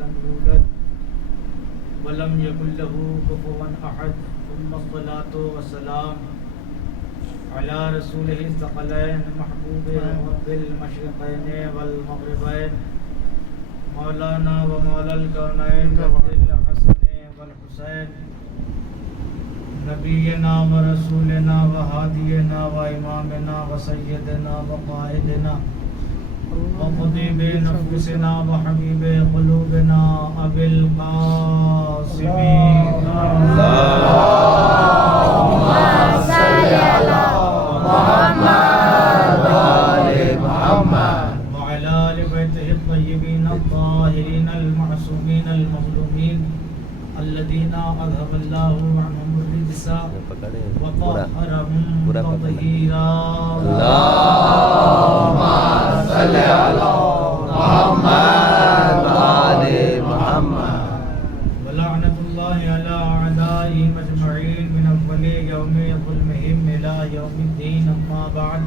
ولم يولد ولم يكن له كفوا أحد ثم الصلاة والسلام على رسوله الثقلين محبوب رب المشرقين والمغربين مولانا ومولا الكونين الحسن والحسين نبينا ورسولنا وهادينا وإمامنا وسيدنا وقائدنا وخطيب نفوسنا وحبيب قلوبنا أبي القاسم اللهم صل على محمد وآل محمد وعلى آل بيته الطيبين الطاهرين المعصومين المظلومين الذين أذهب الله عنهم الرجس وطهرهم تطهيرا اللهم صل على محمد وآل محمد ولعنة الله على أعدائهم أجمعين من أول يوم ظلمهم إلى يوم الدين أما بعد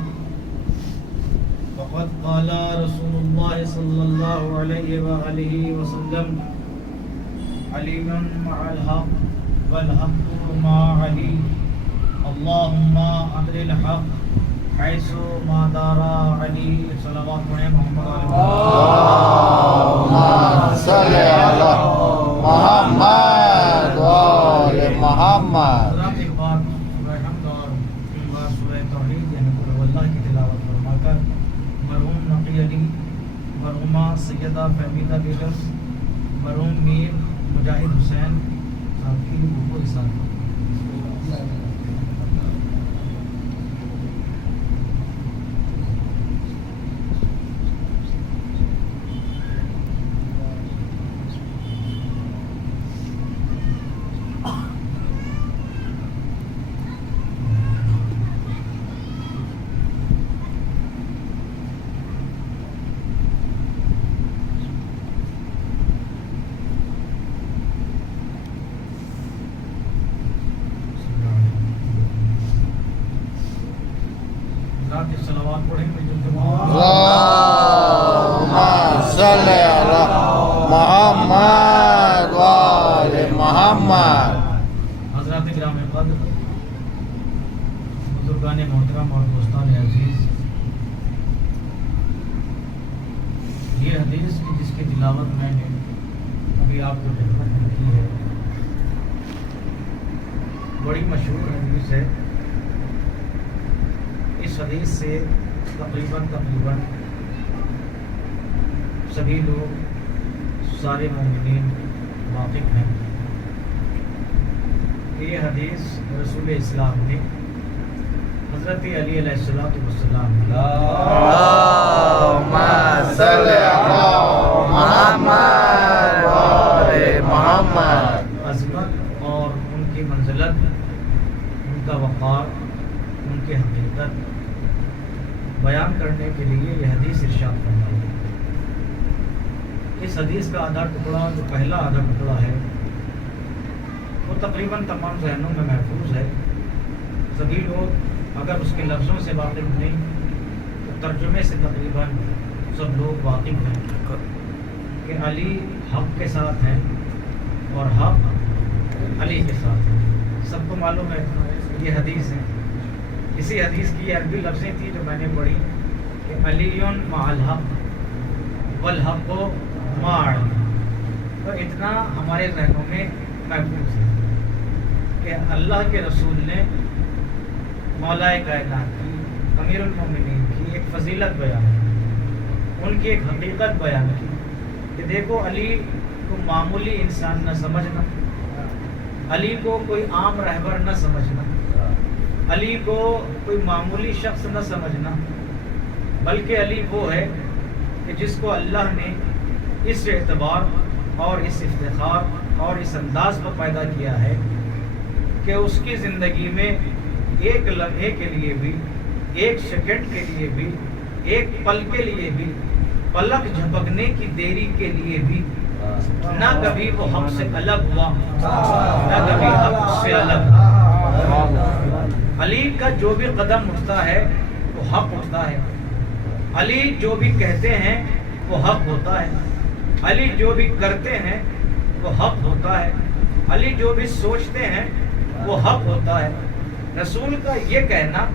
فقد قال رسول الله صلى الله عليه وآله وسلم علي مع الحق والحق مع علي اللهم أدر الحق حيث ما دار علي صلوات محمد اللهم صل على محمد وآل محمد. حضرات ایک بار سورہ حمد اور تین بار سورہ توحید یعنی قل هو اللہ کی تلاوت فرما کر مرحوم نقی علی، مرحومہ سیدہ فہمیدہ بیگم، مرحوم میر مجاہد حسین صاحب کی روح کو احسان صلوات پڑھیں گے جو اللهم صل على محمد وآل محمد. حضرات کرام قدر، بزرگان محترم اور دوستان عزیز، یہ حدیث جس کی تلاوت میں نے ابھی آپ کو خدمت میں کی ہے، بڑی مشہور حدیث ہے. اس حدیث سے تقریباً سبھی لوگ، سارے مومنین واقف ہیں کہ یہ حدیث رسول اسلام نے حضرت علی علیہ السلام اللهم صل على محمد وآل محمد. عظمت اور ان کی منزلت، ان کا وقار، ان کی حقیقت بیان کرنے کے لیے یہ حدیث ارشاد فرمائی ہے. اس حدیث کا آدھا ٹکڑا، جو پہلا آدھا ٹکڑا ہے، وہ تقریباً تمام ذہنوں میں محفوظ ہے. سبھی لوگ اگر اس کے لفظوں سے واقف نہیں تو ترجمے سے تقریباً سب لوگ واقف ہیں کہ علی حق کے ساتھ ہیں اور حق علی کے ساتھ ہیں. سب کو معلوم ہے یہ حدیث ہے. اسی حدیث کی عربی لفظیں تھی جو میں نے پڑھی کہ علی مع الحق والحق مع علی. تو اتنا ہمارے ذہنوں میں محفوظ ہے کہ اللہ کے رسول نے مولا کائنات کی، امیر المومنین کی ایک فضیلت بیان کی، ان کی ایک حقیقت بیان کی کہ دیکھو علی کو معمولی انسان نہ سمجھنا، علی کو کوئی عام رہبر نہ سمجھنا، علی کو کوئی معمولی شخص نہ سمجھنا، بلکہ علی وہ ہے کہ جس کو اللہ نے اس اعتبار اور اس افتخار اور اس انداز پر پیدا کیا ہے کہ اس کی زندگی میں ایک لمحے کے لیے بھی، ایک سیکنڈ کے لیے بھی، ایک پل کے لیے بھی، پلک جھپکنے کی دیری کے لیے بھی نہ کبھی وہ حق سے الگ ہوا، نہ کبھی حق سے الگ. علی کا جو بھی قدم اٹھتا ہے وہ حق اٹھتا ہے، علی جو بھی کہتے ہیں وہ حق ہوتا ہے. علی جو بھی کرتے ہیں وہ حق ہوتا ہے، علی جو بھی سوچتے ہیں وہ حق ہوتا ہے۔ رسول کا یہ کہنا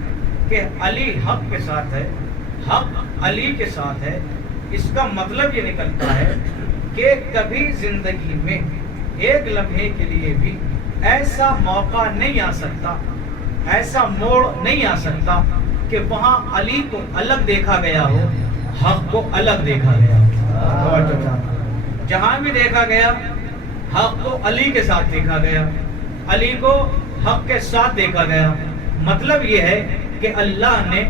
کہ علی حق کے ساتھ ہے، حق علی کے ساتھ ہے، اس کا مطلب یہ نکلتا ہے کہ کبھی زندگی میں ایک لمحے کے لیے بھی ایسا موقع نہیں آ سکتا، ایسا موڑ نہیں آ سکتا کہ وہاں علی کو الگ دیکھا گیا ہو، حق کو الگ دیکھا گیا ہو۔ جہاں بھی دیکھا گیا حق کو علی کے ساتھ دیکھا گیا، علی کو حق کے ساتھ دیکھا گیا۔ مطلب یہ ہے کہ اللہ نے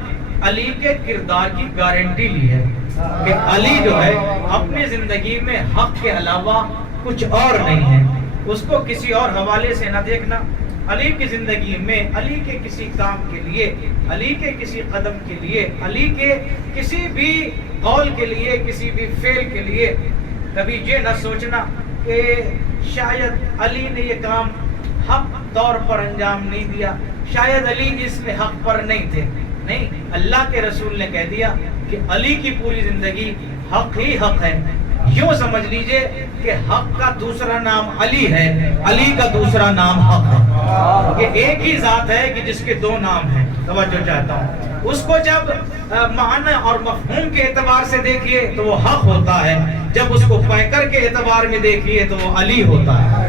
علی کے کردار کی گارنٹی لی ہے کہ علی جو ہے اپنی زندگی میں حق کے علاوہ کچھ اور نہیں ہے، اس کو کسی اور حوالے سے نہ دیکھنا۔ علی کی زندگی میں علی کے کسی کام کے لیے، علی کے کسی قدم کے لیے، علی کے کسی بھی قول کے لیے، کسی بھی فعل کے لیے کبھی یہ نہ سوچنا کہ شاید علی نے یہ کام حق طور پر انجام نہیں دیا، شاید علی اس میں حق پر نہیں تھے۔ نہیں، اللہ کے رسول نے کہہ دیا کہ علی کی پوری زندگی حق ہی حق ہے۔ یوں سمجھ لیجئے کہ حق کا دوسرا نام علی ہے، علی کا دوسرا نام حق ہے۔ یہ ایک ہی ذات ہے کہ جس کے دو نام ہیں۔ توجہ چاہتا ہوں، اس کو جب معنی اور مفہوم کے اعتبار سے دیکھیے تو وہ حق ہوتا ہے، جب اس کو پیکر کے اعتبار میں دیکھیے تو وہ علی ہوتا ہے۔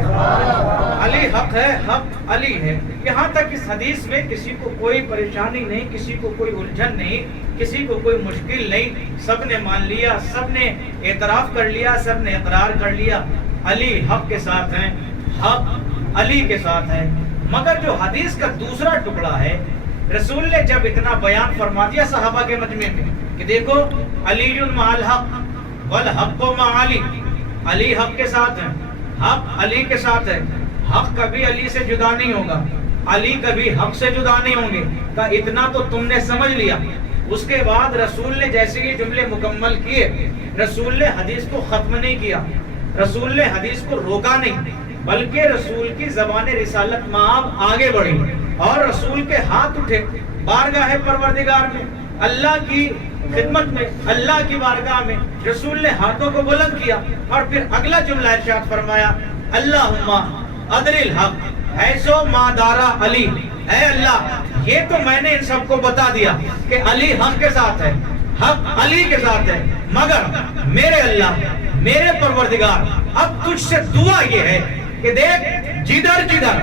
علی حق ہے، حق علی ہے۔ یہاں تک اس حدیث میں کسی کو کوئی پریشانی نہیں، کسی کو کوئی الجھن نہیں، کسی کو کوئی مشکل نہیں، سب نے مان لیا، سب نے اعتراف کر لیا، سب نے اقرار کر لیا علی حق کے ساتھ ہیں، حق علی کے ساتھ ہے۔ مگر جو حدیث کا دوسرا ٹکڑا ہے، رسول نے جب اتنا بیان فرما دیا صحابہ کے مجمع میں کہ دیکھو علی مع الحق والحق مع علی، علی حق کے ساتھ ہیں، حق علی کے ساتھ ہے، حق کبھی علی سے جدا نہیں ہوگا، علی کبھی حق سے جدا نہیں ہوں گے۔ کہ اتنا تو تم نے سمجھ لیا۔ اس کے بعد رسول نے جیسے یہ جملے مکمل کیے، رسول نے حدیث کو ختم نہیں کیا، رسول نے حدیث کو روکا نہیں، بلکہ رسول کی زبان رسالت مآب آگے بڑھی اور رسول کے ہاتھ اٹھے بارگاہ پروردگار میں، اللہ کی خدمت میں، اللہ کی بارگاہ میں رسول نے ہاتھوں کو بلند کیا اور پھر اگلا جملہ ارشاد فرمایا، اللہم ادر الحق حیثو ما دارا علی۔ اے اللہ، یہ تو میں نے ان سب کو بتا دیا کہ علی حق کے ساتھ ہے، حق علی کے ساتھ ہے، مگر میرے اللہ، میرے پروردگار، اب تجھ سے دعا یہ ہے کہ دیکھ جدھر جدھر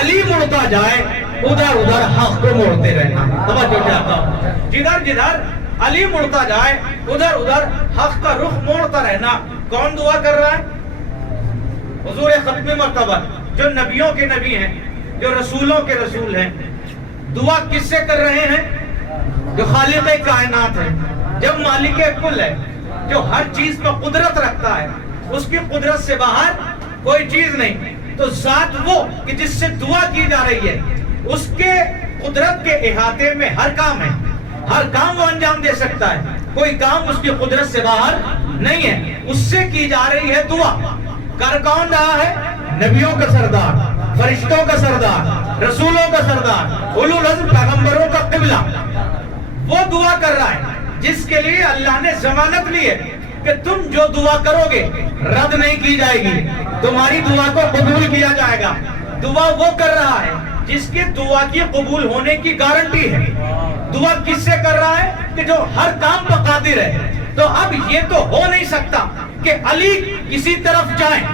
علی مڑتا جائے ادھر ادھر حق کو موڑتے رہنا۔ توجہ چاہتا ہوں، جدھر جدھر علی مڑتا جائے ادھر ادھر حق کا رخ موڑتا رہنا۔ کون دعا کر رہا ہے؟ حضور ختم مرتبہ، جو نبیوں کے نبی ہیں، جو رسولوں کے رسول ہیں۔ دعا کس سے کر رہے ہیں؟ جو خالق کائنات ہے، جب مالک کل ہے، جو ہر چیز پر قدرت رکھتا ہے، اس کی قدرت سے باہر کوئی چیز نہیں۔ تو ذات وہ کہ جس سے دعا کی جا رہی ہے، اس کے قدرت کے احاطے میں ہر کام ہے، ہر کام وہ انجام دے سکتا ہے، کوئی کام اس کی قدرت سے باہر نہیں ہے۔ اس سے کی جا رہی ہے دعا۔ کر کون رہا ہے؟ نبیوں کا سردار، فرشتوں کا سردار، رسولوں کا سردار، اولو العزم پیغمبروں کا قبلہ، وہ دعا کر رہا ہے جس کے لیے اللہ نے ضمانت لی ہے کہ تم جو دعا کرو گے رد نہیں کی جائے گی، تمہاری دعا کو قبول کیا جائے گا۔ دعا وہ کر رہا ہے جس کی دعا کی قبول ہونے کی گارنٹی ہے۔ دعا کس سے کر رہا ہے؟ کہ جو ہر کام پر قادر ہے۔ تو اب یہ تو ہو نہیں سکتا کہ علی کسی طرف جائیں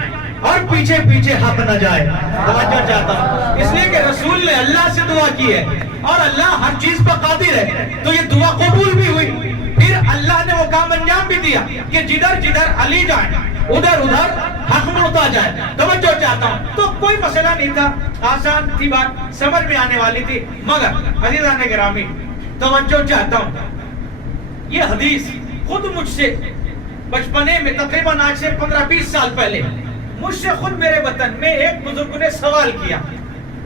اور پیچھے پیچھے حق نہ جائے۔ توجہ چاہتا ہوں، اس لیے کہ رسول نے اللہ سے دعا کی ہے اور اللہ ہر چیز پر قادر ہے، تو یہ دعا قبول بھی ہوئی۔ پھر اللہ نے وہ کام انجام بھی دیا کہ جدھر جدھر علی جائیں ادھر ادھر حق مڑتا جائے۔ توجہ چاہتا ہوں، تو کوئی مسئلہ نہیں تھا، آسان تھی بات، سمجھ میں آنے والی تھی۔ مگر عزیزان گرامی، توجہ چاہتا ہوں، یہ حدیث خود مجھ سے بچپنے میں تقریباً آج سے 15-20 سال پہلے مجھ سے خود میرے وطن میں ایک بزرگ نے سوال کیا۔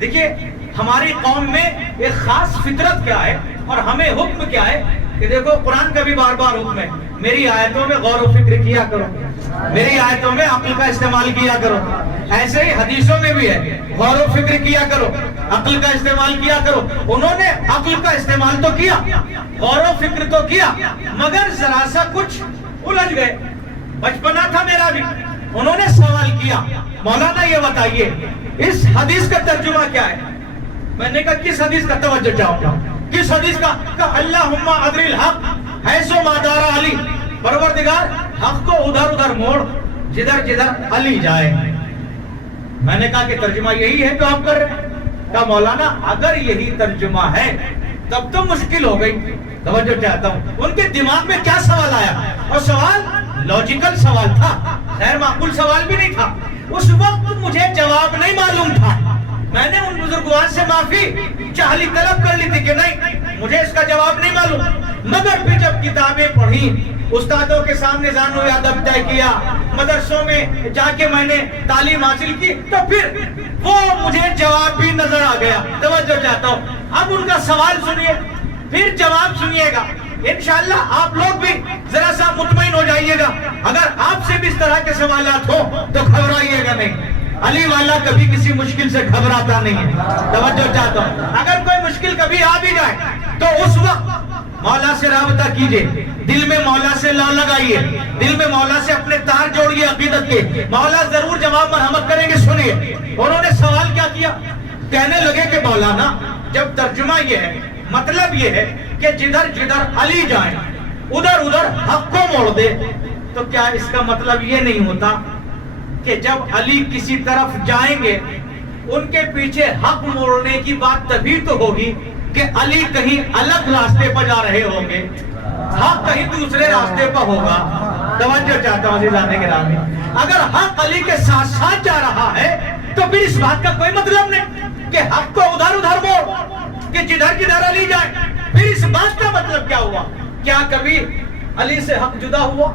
دیکھیے ہماری قوم میں ایک خاص فطرت کیا ہے اور ہمیں حکم کیا ہے کہ دیکھو قرآن کا بھی بار بار حکم ہے، میری آیتوں میں غور و فکر کیا کرو، میری آیتوں میں عقل کا استعمال کیا کرو۔ ایسے ہی حدیثوں میں بھی ہے، غور و فکر کیا کرو، عقل کا استعمال کیا کرو۔ انہوں نے عقل کا استعمال تو کیا، غور و فکر تو کیا، مگر ذرا سا کچھ الجھ گئے۔ بچپنا تھا میرا بھی، انہوں نے سوال کیا مولانا یہ بتائیے اس حدیث کا ترجمہ کیا ہے؟ میں نے کہا کس حدیث کا؟ توجہ چاہو کس حدیث کا؟ کہ اللہم ادری الحق حیث ما دار علی، پروردگار حق کو ادھر ادھر موڑ جدھر جدھر علی جائے۔ میں نے کہا کہ ترجمہ یہی ہے جو آپ کر رہے ہیں؟ کہا مولانا اگر یہی ترجمہ ہے تب تو مشکل ہو گئی۔ توجہ چاہتا ہوں ان کے دماغ میں کیا سوال آیا، اور سوال لاجیکل سوال تھا، غیر معقول سوال بھی نہیں تھا۔ اس وقت مجھے جواب نہیں معلوم تھا، میں نے ان بزرگوان سے معافی چاہلی طلب کر لی تھی کہ نہیں مجھے اس کا جواب نہیں معلوم، مگر پھر جب کتابیں پڑھی، استادوں کے سامنے زانو ادب طے کیا، مدرسوں میں جا کے میں نے تعلیم حاصل کی، تو پھر وہ مجھے جواب بھی نظر آ گیا۔ توجہ چاہتا ہوں اب ان کا سوال سنیے پھر جواب سنیے گا، انشاءاللہ آپ لوگ بھی ذرا سا مطمئن ہو جائیے گا۔ اگر آپ سے بھی اس طرح کے سوالات ہو تو گھبرائیے گا نہیں، علی والا کبھی کسی مشکل سے گھبراتا نہیں ہے۔ توجہ چاہتا ہوں اگر کوئی مشکل کبھی آ بھی جائے تو اس وقت مولا سے رابطہ کیجئے، دل میں مولا سے لا لگائیے، دل میں مولا سے اپنے تار جوڑیے عقیدت کے، مولا ضرور جواب مرحمت کریں گے۔ سنیے انہوں نے سوال کیا کیا، کہنے لگے کہ مولانا جب ترجمہ یہ ہے، مطلب یہ ہے کہ جدھر جدھر علی جائیں ادھر ادھر حق کو موڑ دے، تو کیا اس کا مطلب یہ نہیں ہوتا کہ جب علی کسی طرف جائیں گے ان کے پیچھے حق موڑنے کی بات تبھی تو ہوگی کہ علی کہیں الگ راستے پر جا رہے ہوں گے، حق کہیں دوسرے راستے پر ہوگا۔ توجہ چاہتا ہوں عزیزان گرامی، اگر حق علی کے ساتھ ساتھ جا رہا ہے تو پھر اس بات کا کوئی مطلب نہیں کہ حق کو ادھر ادھر موڑ کہ جدھر جدھر علی جائے۔ پھر اس بات کا مطلب کیا ہوا؟ کیا کبھی علی سے حق جدا ہوا؟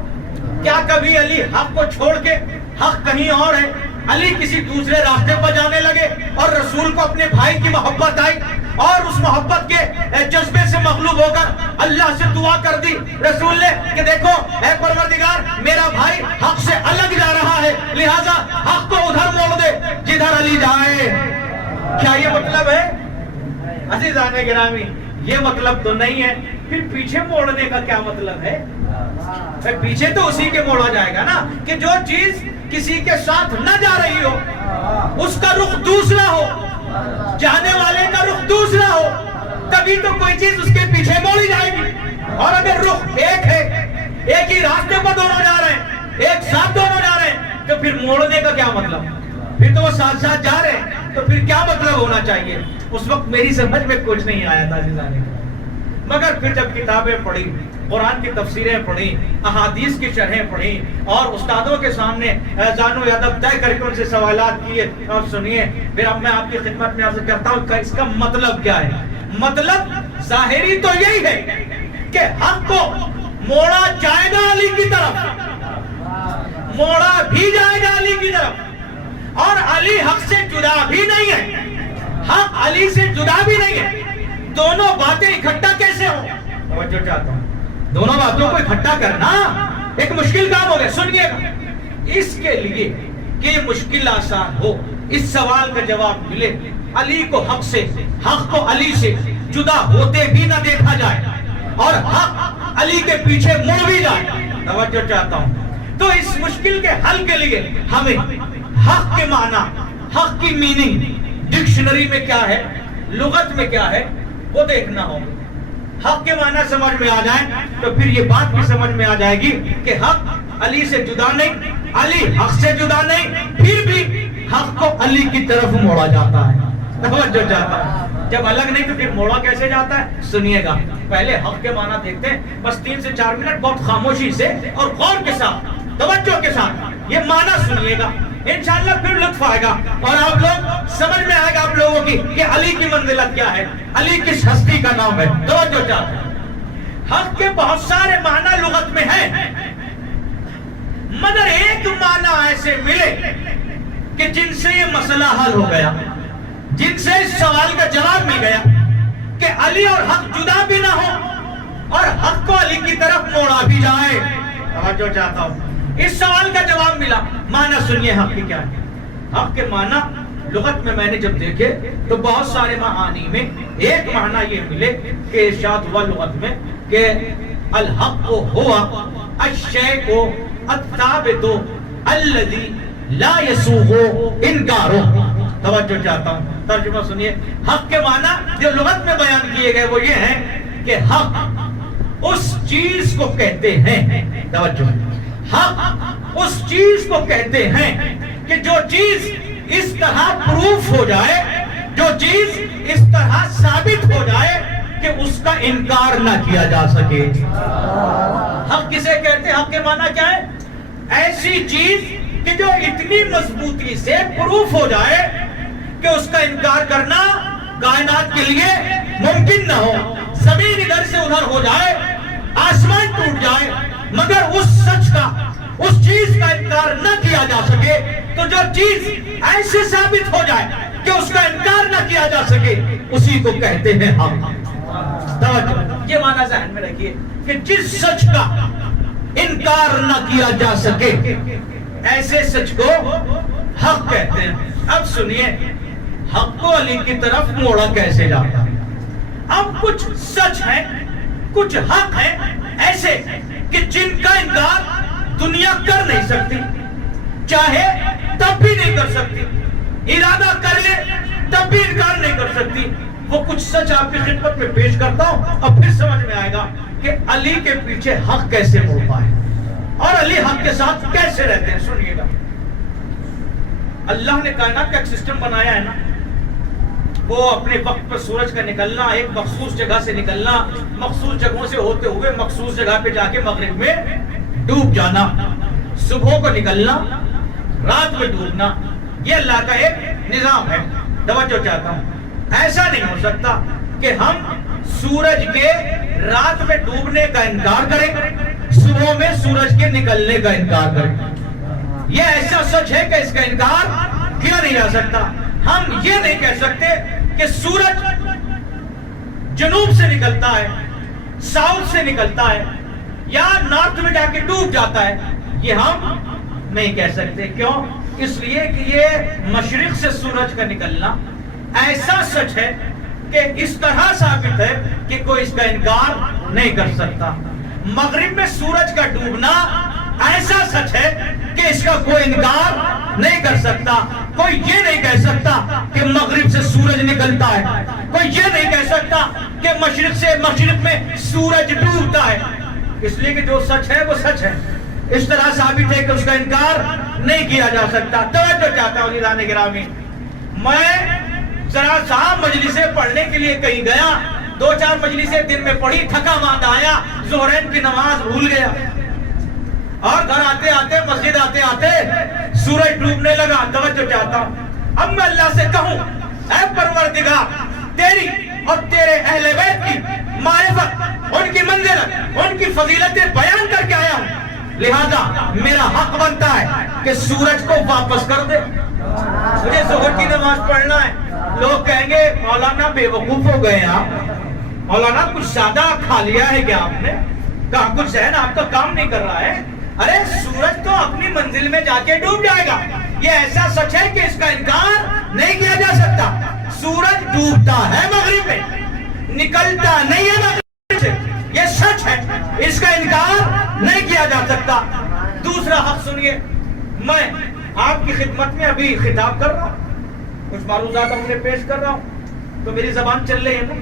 کیا کبھی علی حق کو چھوڑ کے حق کہیں اور ہے، علی کسی دوسرے راستے پر جانے لگے اور رسول کو اپنے بھائی کی محبت آئی اور اس محبت کے جذبے سے مغلوب ہو کر اللہ سے دعا کر دی رسول نے کہ دیکھو اے پروردگار میرا بھائی حق سے الگ جا رہا ہے، لہٰذا حق کو ادھر موڑ دے جدھر علی جائے۔ کیا یہ مطلب ہے؟ عزیزان گرامی یہ مطلب تو نہیں ہے۔ پھر پیچھے موڑنے کا کیا مطلب ہے؟ پیچھے تو اسی کے موڑا جائے گا نا کہ جو چیز کسی کے ساتھ نہ جا رہی ہو اس کا رخ دوسرا ہو، جانے والے کا رخ دوسرا ہو، تبھی تو کوئی چیز اس کے پیچھے موڑی جائے گی۔ اور اگر رخ ایک ہے، ایک ہی راستے پر دونوں جا رہے ہیں، ایک ساتھ دونوں جا رہے ہیں، تو پھر موڑنے کا کیا مطلب؟ پھر تو وہ ساتھ ساتھ جا رہے ہیں، تو پھر کیا مطلب ہونا چاہیے؟ اس وقت میری سمجھ میں کچھ نہیں آیا تھا عزیزان، مگر پھر جب کتابیں پڑھی، قرآن کی تفسیریں پڑھی، احادیث کی شرحیں پڑھی اور استادوں کے سامنے زانو ادب طے کر کے ان سے سوالات کیے، اور سنیے پھر اب میں آپ کی خدمت میں عرض کرتا ہوں کہ اس کا مطلب کیا ہے۔ مطلب ظاہری تو یہی ہے کہ حق کو موڑا جائے گا علی کی طرف، موڑا بھی جائے گا علی کی طرف، اور علی حق سے جدا بھی نہیں ہے، حق علی سے جدا بھی نہیں ہے۔ دونوں باتیں اکٹھا کیسے ہوں؟ توجہ چاہتا ہوں، دونوں باتوں کو اکٹھا کرنا ایک مشکل کام ہو گیا۔ سنیے گا، اس کے لیے کہ یہ مشکل آسان ہو، اس سوال کا جواب ملے، علی کو حق سے، حق کو علی سے جدا ہوتے بھی نہ دیکھا جائے اور حق علی کے پیچھے مڑ بھی جائے۔ توجہ چاہتا ہوں، تو اس مشکل کے حل کے لیے ہمیں حق کے معنی، حق کی میننگ ڈکشنری میں کیا ہے، لغت میں کیا ہے، وہ دیکھنا ہوگا۔ حق کے معنی سمجھ میں آ جائیں تو پھر یہ بات بھی سمجھ میں آ جائے گی کہ حق علی سے جدا نہیں، علی حق سے جدا نہیں، پھر بھی حق کو علی کی طرف موڑا جاتا ہے۔ توجہ چاہتا ہے، جب الگ نہیں تو پھر موڑا کیسے جاتا ہے؟ سنیے گا، پہلے حق کے معنی دیکھتے ہیں، بس 3 سے 4 منٹ بہت خاموشی سے اور غور کے ساتھ، توجہ کے ساتھ یہ معنی سنیے گا، انشاءاللہ پھر لطف آئے گا اور آپ لوگ سمجھ میں آئے گا آپ لوگوں کی کہ علی کی منزلت کیا ہے، علی کس ہستی کا نام ہے۔ توجہ چاہتے ہیں، حق کے بہت سارے معنی لغت میں ہیں، مگر ایک معنی ایسے ملے کہ جن سے یہ مسئلہ حل ہو گیا، جن سے اس سوال کا جواب مل گیا کہ علی اور حق جدا بھی نہ ہو اور حق کو علی کی طرف موڑا بھی جائے۔ توجہ چاہتا ہوں، اس سوال کا جواب ملا۔ معنی سنیے حق کی کیا ہے۔ حق کے معنی لغت میں نے جب دیکھے تو بہت سارے معانی میں ایک معنی یہ ملے کہ ارشاد ہوا لغت میں کہ الحق ہوا الشیء الثابت الذی لا یسوغ انکارہ. توجہ چاہتا ہوں, ترجمہ سنیے. حق کے معنی جو لغت میں بیان کیے گئے وہ یہ ہیں کہ حق اس چیز کو کہتے ہیں, توجہ, حق اس چیز کو کہتے ہیں کہ جو چیز اس طرح پروف ہو جائے, جو چیز اس طرح ثابت ہو جائے کہ اس کا انکار نہ کیا جا سکے. حق کسے کہتے ہیں؟ حق کے معنی کیا ہے؟ ایسی چیز کہ جو اتنی مضبوطی سے پروف ہو جائے کہ اس کا انکار کرنا کائنات کے لیے ممکن نہ ہو. زمین ادھر سے ادھر ہو جائے, آسمان ٹوٹ جائے, مگر اس سچ کا, اس چیز کا انکار نہ کیا جا سکے. تو جو چیز ایسے ثابت ہو جائے کہ اس کا انکار نہ کیا جا سکے, اسی کو کہتے ہیں حق. توجہ, یہ معنی ذہن میں رکھیے کہ جس سچ کا انکار نہ کیا جا سکے ایسے سچ کو حق کہتے ہیں. اب سنیے, حق کو علی کی طرف موڑا کیسے جاتا ہے. اب کچھ سچ ہیں, کچھ حق ہیں ایسے کہ جن کا انکار دنیا کر نہیں سکتی, چاہے تب بھی نہیں کر سکتی, ارادہ کر لے تب بھی انکار نہیں کر سکتی. وہ کچھ سچ آپ کی خدمت میں پیش کرتا ہوں اور پھر سمجھ میں آئے گا کہ علی کے پیچھے حق کیسے مڑ پائے اور علی حق کے ساتھ کیسے رہتے ہیں. سنیے گا, اللہ نے کائنات کا ایک سسٹم بنایا ہے نا, وہ اپنے وقت پر سورج کا نکلنا, ایک مخصوص جگہ سے نکلنا, مخصوص جگہوں سے ہوتے ہوئے مخصوص جگہ پہ جا کے مغرب میں ڈوب جانا, صبح کو نکلنا, رات میں ڈوبنا, یہ اللہ کا ایک نظام ہے. توجہ چاہتا ہوں, ایسا نہیں ہو سکتا کہ ہم سورج کے رات میں ڈوبنے کا انکار کریں, صبح میں سورج کے نکلنے کا انکار کریں. یہ ایسا سچ ہے کہ اس کا انکار کیا نہیں جا سکتا. ہم یہ نہیں کہہ سکتے کہ سورج جنوب سے نکلتا ہے, ساؤتھ سے نکلتا ہے یا نارتھ میں جا کے ڈوب جاتا ہے. یہ ہم نہیں کہہ سکتے. کیوں؟ اس لیے کہ یہ مشرق سے سورج کا نکلنا ایسا سچ ہے کہ اس طرح ثابت ہے کہ کوئی اس کا انکار نہیں کر سکتا. مغرب میں سورج کا ڈوبنا ایسا سچ ہے کہ اس کا کوئی انکار نہیں کر سکتا. کوئی یہ نہیں کہہ سکتا کہ مغرب سے سورج نکلتا ہے, کوئی یہ نہیں کہہ سکتا کہ مشرق سے مشرق میں سورج ڈوبتا ہے. اس لیے کہ جو سچ ہے وہ سچ ہے, اس طرح ثابت ہے کہ اس کا انکار نہیں کیا جا سکتا. توجہ چاہتا ہوں عزیزان گرامی, میں ذرا صاحب مجلسیں پڑھنے کے لیے کہیں گیا, 2-4 مجلسیں دن میں پڑھی, تھکا ماندہ آیا, ظہرین کی نماز بھول گیا اور گھر آتے آتے مسجد آتے آتے سورج ڈوبنے لگا. توجہ چاہتا ہوں, اب میں اللہ سے کہوں اے پروردگار, تیری اور تیرے اہل بیت کی معرفت, ان کی منزلت, ان کی فضیلتیں بیان کر کے آیا ہوں, لہذا میرا حق بنتا ہے کہ سورج کو واپس کر دے. مجھے ظہر کی نماز پڑھنا ہے. لوگ کہیں گے مولانا بے وقوف ہو گئے آپ, مولانا کچھ زیادہ کھا لیا ہے کیا آپ نے, کہا کچھ ذہن آپ کا کام نہیں کر رہا ہے. ارے سورج تو اپنی منزل میں جا کے ڈوب جائے گا, یہ ایسا سچ ہے کہ اس کا انکار نہیں کیا جا سکتا. سورج ڈوبتا ہے مغرب میں, نکلتا نہیں ہے مغرب سے, یہ سچ ہے, اس کا انکار نہیں کیا جا سکتا. دوسرا حق سنیے, میں آپ کی خدمت میں ابھی خطاب کر رہا ہوں, کچھ معروضات اپنے پیش کر رہا ہوں, تو میری زبان چل رہی ہے نا,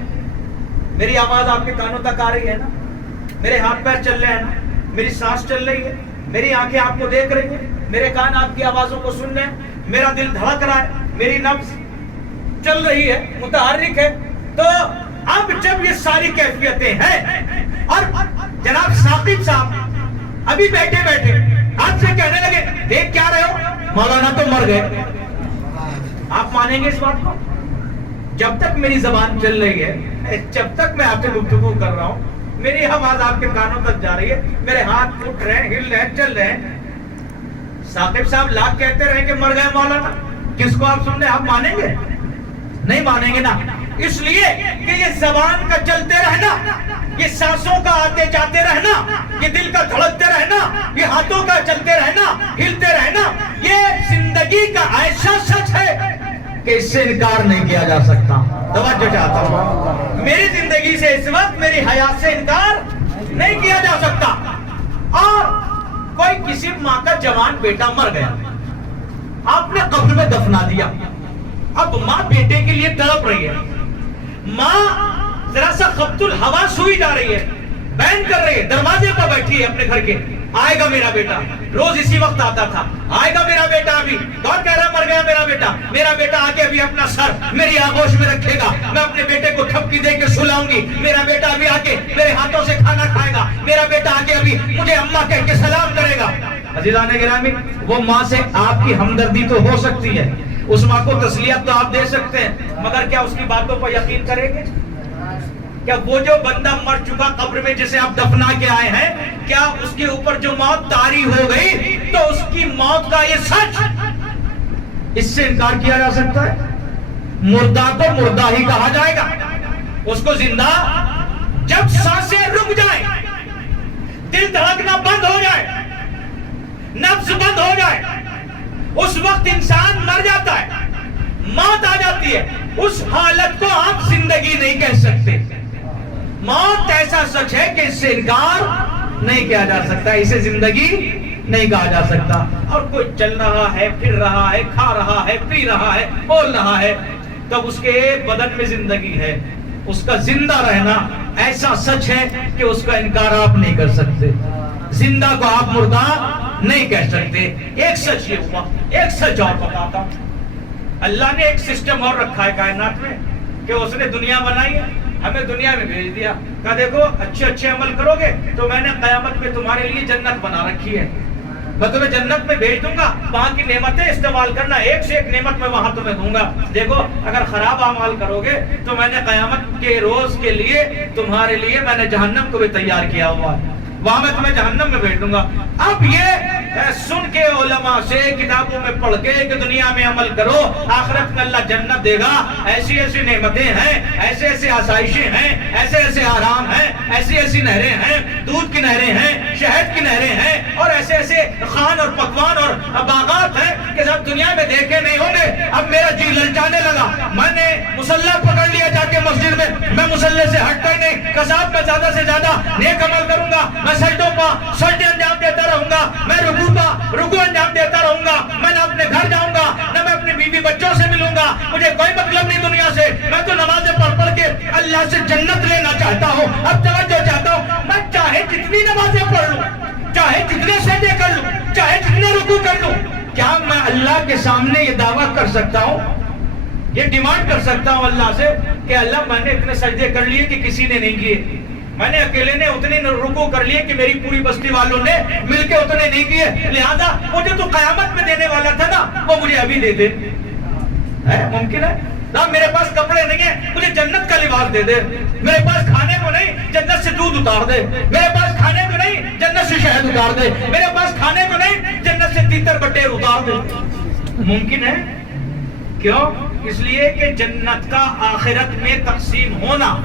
میری آواز آپ کے کانوں تک آ رہی ہے نا, میرے ہاتھ پیر چل رہے ہیں نا, میری سانس چل رہی ہے, میری آنکھیں آپ کو دیکھ رہی ہیں, میرے کان آپ کی آوازوں کو سن رہے ہیں, میرا دل دھڑک رہا ہے, میری نبض چل رہی ہے, متحرک ہے. تو اب جب یہ ساری کیفیتیں ہیں اور جناب ثاقب صاحب ابھی بیٹھے بیٹھے آپ سے کہنے لگے دیکھ کیا رہے ہو, مولانا تو مر گئے, آپ مانیں گے اس بات کو؟ جب تک میری زبان چل رہی ہے, جب تک میں آپ سے گفتگو کر رہا ہوں, میری آواز آپ کے کانوں تک جا رہی ہے, میرے ہاتھ اٹھ رہے ہیں, ہل رہے ہیں, چل رہے ہیں. ثاقب صاحب لاکھ کہتے رہے کہ مر گئے مولانا, کس کو آپ سن رہے ہیں؟ آپ مانیں گے؟ نہیں مانیں گے نا. اس لیے کہ یہ زبان کا چلتے رہنا, یہ سانسوں کا آتے جاتے رہنا, یہ دل کا دھڑکتے رہنا, یہ ہاتھوں کا چلتے رہنا, ہلتے رہنا, یہ زندگی کا ایسا سچ ہے کہ اس سے انکار نہیں کیا جا سکتا. توجہ چاہتا ہوں, میری زندگی سے اس وقت, میری حیات سے انکار نہیں کیا جا سکتا. اور کوئی کسی ماں کا جوان بیٹا مر گیا, آپ نے قبر میں دفنا دیا, اب ماں بیٹے کے لیے تڑپ رہی ہے, ماں ذرا سا خبط الہوا سوئی جا رہی ہے, بین کر رہی ہے, دروازے پر بیٹھی ہے اپنے گھر کے, آئے گا میرا بیٹا, روز اسی وقت آتا تھا, آئے گا میرا بیٹا, ابھی کون کہہ رہا مر گیا میرا بیٹا, میرا بیٹا آگے ابھی اپنا سر میری آغوش میں رکھے گا, میں اپنے بیٹے کو تھپکی دے کے سلاؤں گی, میرا بیٹا ابھی آگے میرے ہاتھوں سے کھانا کھائے گا, میرا بیٹا آگے ابھی مجھے اماں کہہ کے سلام کرے گا. عزیزان گرامی, وہ ماں سے آپ کی ہمدردی تو ہو سکتی ہے, اس ماں کو تسلیت تو آپ دے سکتے ہیں, مگر کیا اس کی باتوں پر یقین کریں گے؟ کیا وہ جو بندہ مر چکا قبر میں جسے آپ دفنا کے آئے ہیں, کیا اس کے اوپر جو موت طاری ہو گئی تو اس کی موت کا یہ سچ, اس سے انکار کیا جا سکتا ہے؟ مردہ کو مردہ ہی کہا جائے گا, اس کو زندہ جب سانسیں رک جائیں, دل دھڑکنا بند ہو جائے, نفس بند ہو جائے, اس وقت انسان مر جاتا ہے, موت آ جاتی ہے, اس حالت کو آپ زندگی نہیں کہہ سکتے. موت ایسا سچ ہے کہ اس سے انکار نہیں کیا جا سکتا, اسے زندگی نہیں کہا جا سکتا. اور کوئی چل رہا ہے, پھر رہا ہے, کھا رہا ہے, پی رہا ہے, بول رہا ہے, تب اس کے بدن میں زندگی ہے, اس کا زندہ رہنا ایسا سچ ہے کہ اس کا انکار آپ نہیں کر سکتے, زندہ کو آپ مردہ نہیں کہہ سکتے. ایک سچ یہ ہوا, ایک سچ اور بتاتا, اللہ نے ایک سسٹم اور رکھا ہے کائنات میں کہ اس نے دنیا بنائی ہے, ہمیں دنیا میں بھیج دیا, کہا دیکھو اچھے عمل کرو گے تو میں نے قیامت میں تمہارے لیے جنت بنا رکھی ہے, میں تمہیں جنت میں بھیج دوں گا, وہاں کی نعمتیں استعمال کرنا, ایک سے ایک نعمت میں وہاں تمہیں دوں گا. دیکھو اگر خراب اعمال کرو گے تو میں نے قیامت کے روز کے لیے تمہارے لیے میں نے جہنم کو بھی تیار کیا ہوا ہے, وہاں میں تمہیں جہنم میں بھیج دوں گا. اب یہ سن کے علماء سے, کتابوں میں پڑھ کے کہ دنیا میں عمل کرو, آخرت میں اللہ جنت دے گا, ایسی ایسی نعمتیں ہیں, ایسے ایسے آسائشیں ہیں, ایسے ایسے آرام ہیں, ایسی ایسی نہریں ہیں, دودھ کی نہریں ہیں, شہد کی نہریں ہیں, اور ایسے ایسے خان اور پکوان اور باغات ہیں کہ سب دنیا میں دیکھے نہیں ہوں گے. اب میرا جی للچانے لگا, میں نے مصلی پکڑ لیا جا کے مسجد میں مصلی سے ہٹتا ہی نہیں, کساب میں زیادہ سے زیادہ نیک عمل کروں گا, میں سجدوں پا سجدے انجام دیتا رہوں گا, میں رکوع پا رکوع انجام دیتا رہوں گا, میں نہ اپنے گھر جاؤں گا, نہ میں اپنی بیوی بچوں سے ملوں گا, مجھے کوئی مطلب نہیں دنیا سے, میں تو نمازیں پڑھ کے اللہ سے جنت لینا چاہتا ہوں. اب توجہ چاہتا ہوں, میں چاہے جتنی نمازیں پڑھ لوں, چاہے جتنے سجدے کر لوں, چاہے جتنے رکوع کر لوں, کیا میں اللہ کے سامنے یہ دعویٰ کر سکتا ہوں, یہ ڈیمانڈ کر سکتا ہوں اللہ سے کہ اللہ میں نے اتنے سجدے کر لیے کہ کسی نے نہیں کیے, میں نے اکیلے نے اتنے رکوع کر لیے کہ میری پوری بستی والوں نے مل کے اتنے نہیں کیے, لہذا مجھے تو قیامت میں دینے والا تھا نا وہ مجھے ابھی دے دے. ممکن ہے نا, میرے پاس کپڑے نہیں ہیں, مجھے جنت کا لباس دے دے, میرے پاس کھانے کو نہیں, جنت سے دودھ اتار دے, میرے پاس کھانے کو نہیں, جنت سے شہد اتار دے, میرے پاس کھانے کو نہیں, جنت سے تیتر بٹیر اتار دے. ممکن ہے, کیوں؟ اس لیے کہ جنت کا آخرت میں تقسیم ہونا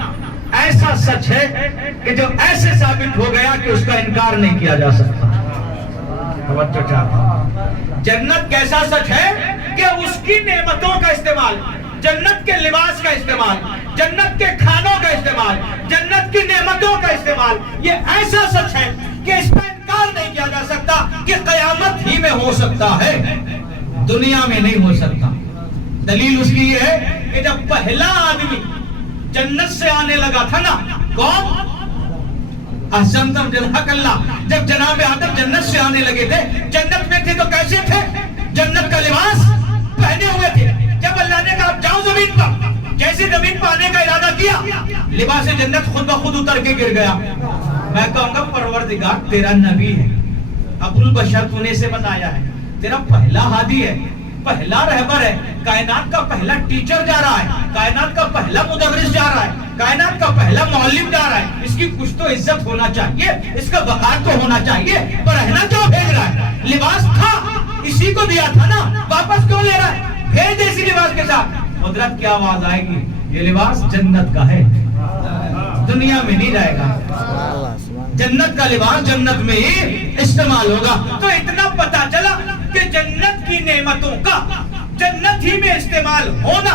ایسا سچ ہے کہ جو ایسے ثابت ہو گیا کہ اس کا انکار نہیں کیا جا سکتا. توجہ چاہتا ہوں, جنت کیسا سچ ہے کہ اس کی نعمتوں کا استعمال, جنت کے لباس کا استعمال, جنت کے کھانوں کا استعمال, جنت کی نعمتوں کا استعمال, یہ ایسا سچ ہے کہ اس کا انکار نہیں کیا جا سکتا کہ قیامت ہی میں ہو سکتا ہے, دنیا میں نہیں ہو سکتا. دلیل اس کی یہ ہے کہ جب پہلا آدمی جنت سے آنے لگا تھا نا, کون؟ احسنتم جزاک اللہ, جب جناب آدم جنت سے آنے لگے تھے, جنت میں تھے تو کیسے تھے؟ جنت کا لباس پہنے ہوئے تھے. جب اللہ نے کہا جاؤ زمین پر, جیسے زمین پر آنے کا ارادہ کیا, لباس جنت خود بخود اتر کے گر گیا. میں کہوں گا پروردگار تیرا نبی ہے, ابو البشر تو نے سے بنایا ہے, تیرا پہلا ہادی ہے, پہلا رہبر ہے, کائنات کا پہلا ٹیچر جا رہا ہے, کائنات کا پہلا مدرس جا رہا ہے, کائنات کا پہلا معلم جا رہا ہے, اس کی کچھ تو عزت ہونا چاہیے, اس کا وقار تو ہونا چاہیے, پر رہنا کیوں بھیج رہا ہے؟ لباس تھا, اسی کو دیا تھا نا, واپس کیوں لے رہا ہے؟ بھیج دے اسی لباس کے ساتھ. قدرت کی آواز آئے گی, یہ لباس جنت کا ہے, دنیا میں نہیں جائے گا, جنت کا لباس جنت میں ہی استعمال ہوگا. تو اتنا پتا چلا کہ جنت کی نعمتوں کا جنت ہی میں استعمال ہونا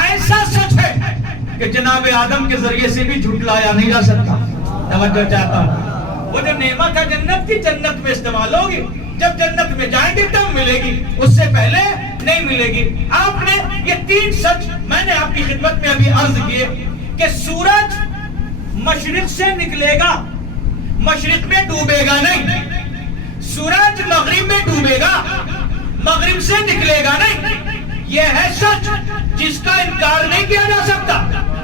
ایسا سچ ہے کہ جناب آدم کے ذریعے سے بھی جھٹلایا نہیں جا سکتا. توجہ چاہتا ہوں, وہ جو نعمت ہے جنت کی، جنت میں استعمال ہوگی، جب جنت میں جائیں گے تب ملے گی، اس سے پہلے نہیں ملے گی۔ آپ نے یہ 3 سچ میں نے آپ کی خدمت میں ابھی عرض کیے کہ سورج مشرق سے نکلے گا، مشرق میں ڈوبے گا نہیں، سورج مغرب میں ڈوبے گا، مغرب سے نکلے گا نہیں، یہ ہے سچ جس کا انکار نہیں کیا جا سکتا،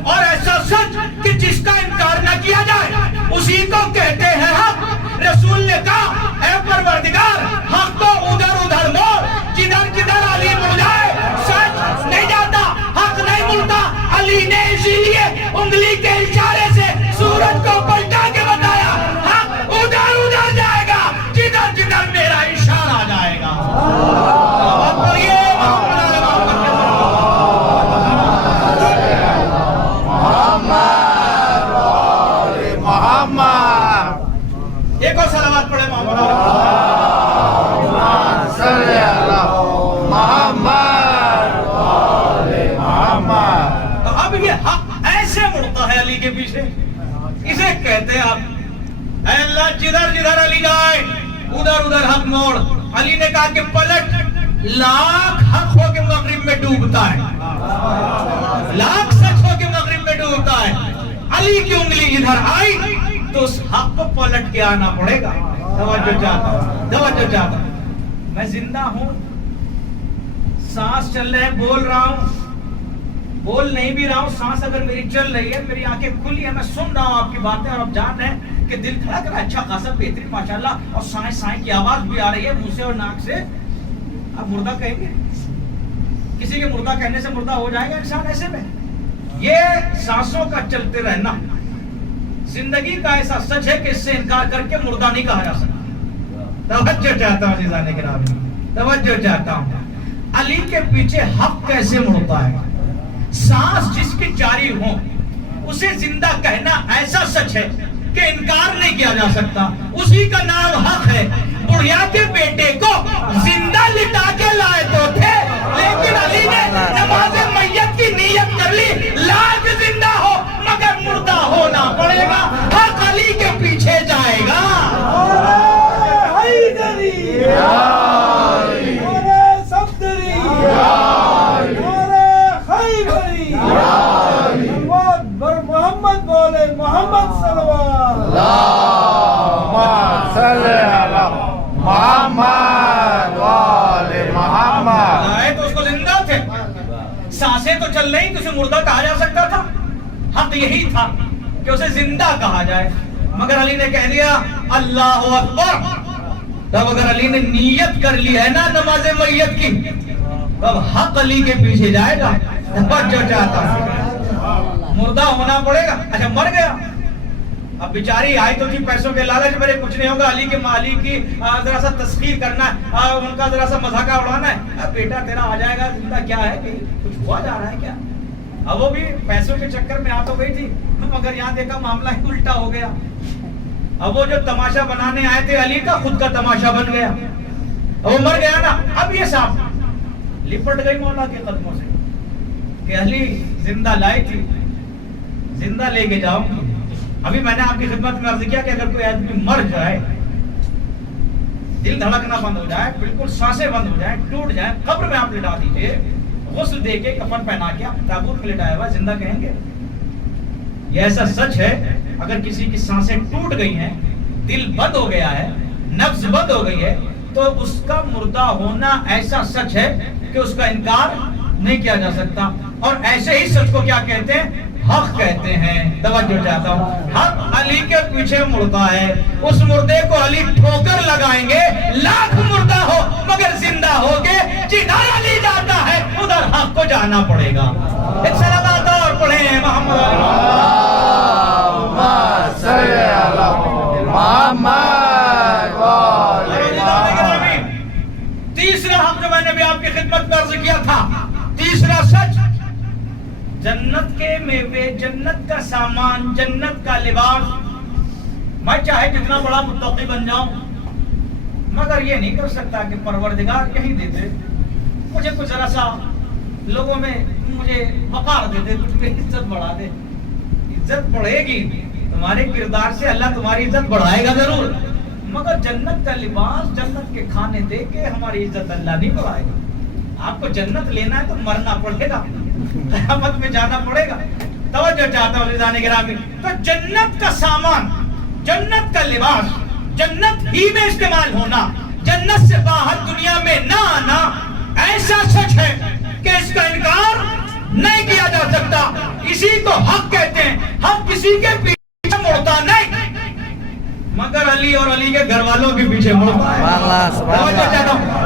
اور ایسا سچ کہ جس کا انکار نہ کیا جائے اسی کو کہتے ہیں حق۔ رسول نے کہا اے پروردگار حق تو ادھر ادھر موڑ، جدھر جدھر علی مڑ جائے سچ نہیں جاتا، حق نہیں مڑتا۔ علی نے اسی لیے انگلی کے اشارے سے سورج کو پلٹا کے بتایا حق ادھر ادھر جائے گا جدھر جدھر میرا اشارہ جائے گا۔ ایک اور صلوات پڑھے محمد صلی اللہ محمد محمد۔ تو اب یہ حق ایسے مڑتا ہے علی کے پیچھے، اسے کہتے ہیں آپ اے اللہ جدھر جدھر علی جائے ادھر ادھر حق موڑ۔ علی نے کہا کہ پلٹ، لاکھ حق ہو کے مغرب میں ڈوبتا ہے، لاکھ سچ ہو کے مغرب میں ڈوبتا ہے، علی کی انگلی ادھر آئی تو اس حق کو پلٹ کے آنا پڑے گا۔ توجہ چاہتا ہوں، توجہ چاہتا ہوں، میں زندہ ہوں، سانس چل رہے ہیں، بول رہا ہوں، بول نہیں بھی رہا ہوں، سانس اگر میری چل رہی ہے، میری آنکھیں کھلی ہیں، میں سن رہا ہوں آپ کی باتیں، اور آپ جان رہے ہیں کہ دل دھڑک رہا ہے، اچھا خاصا بہترین ماشاءاللہ، اور سائیں سائیں کی آواز بھی آ رہی ہے منہ سے اور ناک سے۔ آپ مردہ کہیں گے؟ کسی کے مردہ کہنے سے مردہ ہو جائے گا انسان ایسے میں؟ یہ سانسوں کا چلتے رہنا زندگی کا ایسا سچ ہے کہ اس سے انکار کر کے مردہ نہیں کہا جا سکتا۔ توجہ چاہتا ہوں عزیزان گرامی، توجہ چاہتا ہوں، علی کے پیچھے حق کیسے مڑتا ہے؟ سانس جس کی جاری ہو اسے زندہ کہنا ایسا سچ ہے کہ انکار نہیں کیا جا سکتا، اسی کا نام حق ہے۔ بڑھیا کے بیٹے کو زندہ لٹا کے لائے تو تھے، لیکن علی نے نماز میت کی نیت کر لی، لاکھ زندہ ہو مگر مردہ ہونا پڑے گا، حق علی کے پیچھے جائے گا۔ محمد بولے، محمد صلوات اللہم صلی اللہ محمد والے محمد۔ لائے تو اس کو زندہ تھے، سانسیں تو چل رہی تو اسے مردہ کہا جا سکتا تھا، حق یہی تھا کہ اسے زندہ کہا جائے، مگر علی نے کہہ دیا اللہ اکبر۔ تب اگر علی نے نیت کر لی ہے نا نماز میت کی، تب حق علی کے پیچھے جائے گا۔ توجہ چاہتا ہوں، مردہ ہونا پڑے گا۔ اچھا مر گیا، اب بیچاری آئی تو تھی پیسوں کے لالچ، میرے کچھ نہیں ہوگا، علی کے مالی کی ذرا سا تسخیر کرنا ہے، ان کا ذرا سا مذاقہ اڑانا ہے، اب بیٹا تیرا آ جائے گا زندہ، کیا ہے کہ کچھ ہوا جا رہا ہے کیا؟ اب وہ بھی پیسوں کے چکر میں آ تو گئی تھی، مگر یہاں دیکھا معاملہ ہی الٹا ہو گیا۔ اب وہ جو تماشا بنانے آئے تھے علی کا، خود کا تماشا بن گیا، اب وہ مر گیا نا۔ اب یہ صاحب لپٹ گئی مولا کے قدموں سے کہ علی زندہ لائی تھی، زندہ لے کے جاؤں گی۔ ابھی میں نے آپ کی خدمت میں عرض کیا کہ اگر کوئی آدمی مر جائے، دل دھڑکنا بند ہو جائے، بالکل سانسیں بند ہو جائیں، ٹوٹ جائیں، قبر میں آپ لٹا دیجئے، غسل دے کے کفن پہنا کے تابوت میں لٹایا ہوا، زندہ کہیں گے؟ یہ ایسا سچ ہے اگر کسی کی سانسیں ٹوٹ گئی ہیں، دل بند ہو گیا ہے، نفس بند ہو گئی ہے، تو اس کا مردہ ہونا ایسا سچ ہے کہ اس کا انکار نہیں کیا جا سکتا۔ اور ایسے ہی سچ کو کیا کہتے ہیں؟ حق کہتے ہیں۔ توجہ چاہتا ہوں، حق علی کے پیچھے مڑتا ہے، اس مردے کو علی ٹھوکر لگائیں گے، لاکھ مردہ ہو مگر زندہ ہو کے جدھر علی جاتا ہے ادھر حق کو جانا پڑے گا۔ ایک صلوات اور پڑھیں محمد صلی اللہ محمد والے محمد۔ تیسرا حق جو میں نے بھی آپ کی خدمت میں عرض کیا تھا، تیسرا سچ، جنت کے میوے، جنت کا سامان، جنت کا لباس، میں چاہے جتنا بڑا متقی بن جاؤں مگر یہ نہیں کر سکتا کہ پروردگار یہی دے دے مجھے کچھ ذرا سا، لوگوں میں مجھے وقار دے دے، کچھ میری عزت بڑھا دے۔ عزت بڑھے گی تمہارے کردار سے اللہ تمہاری عزت بڑھائے گا ضرور، مگر جنت کا لباس، جنت کے کھانے دے کے ہماری عزت اللہ نہیں بڑھائے گا۔ آپ کو جنت لینا ہے تو مرنا پڑے گا، قیامت میں جانا پڑے گا۔ توجہ چاہتا ہوں عزیزان گرامی، تو جنت کا سامان، جنت کا لباس جنت ہی میں استعمال ہونا، جنت سے باہر دنیا میں نہ آنا ایسا سچ ہے کہ اس کا انکار نہیں کیا جا سکتا۔ اسی کو حق کہتے ہیں، حق کسی کے پیچھے مڑتا نہیں، مگر علی اور علی کے گھر والوں کے پیچھے مڑتا ہے۔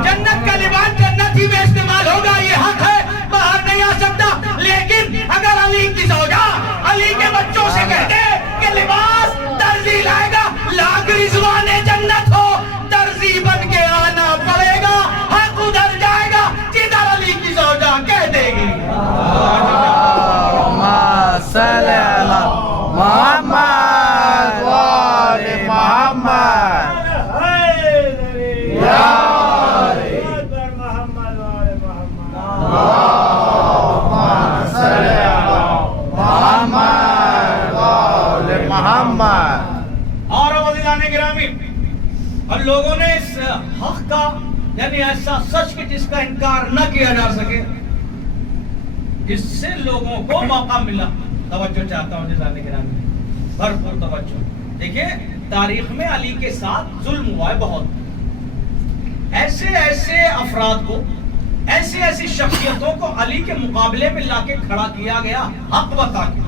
جنت کا لباس جنت ہی میں استعمال ہوگا، یہ حق ہے، باہر نہیں آ سکتا۔ لیکن اگر علی کی زوجہ علی کے بچوں سے کہتے کہ لباس درزی لائے گا، لاکھ رضوان جنت ہو، درزی بن کے آنا پڑے گا، حق ادھر جائے گا جدھر علی کی زوجہ کہہ دے گی۔ صلی اللہ محمد وآل محمد یا محمد وآل محمد۔ صلی اللہ محمد وآل محمد۔ اور عزیزان گرامی، اور لوگوں نے اس حق کا، یعنی ایسا سچ کہ جس کا انکار نہ کیا جا سکے، اس سے لوگوں کو موقع ملا۔ توجہ چاہتا ہوں عزیزان گرامی، بھرپور توجہ۔ دیکھیں تاریخ میں علی کے ساتھ ظلم ہوا ہے بہت، ایسے ایسے افراد کو، ایسی ایسی شخصیتوں کو علی کے مقابلے میں لا کے کھڑا کیا گیا حق بتا کے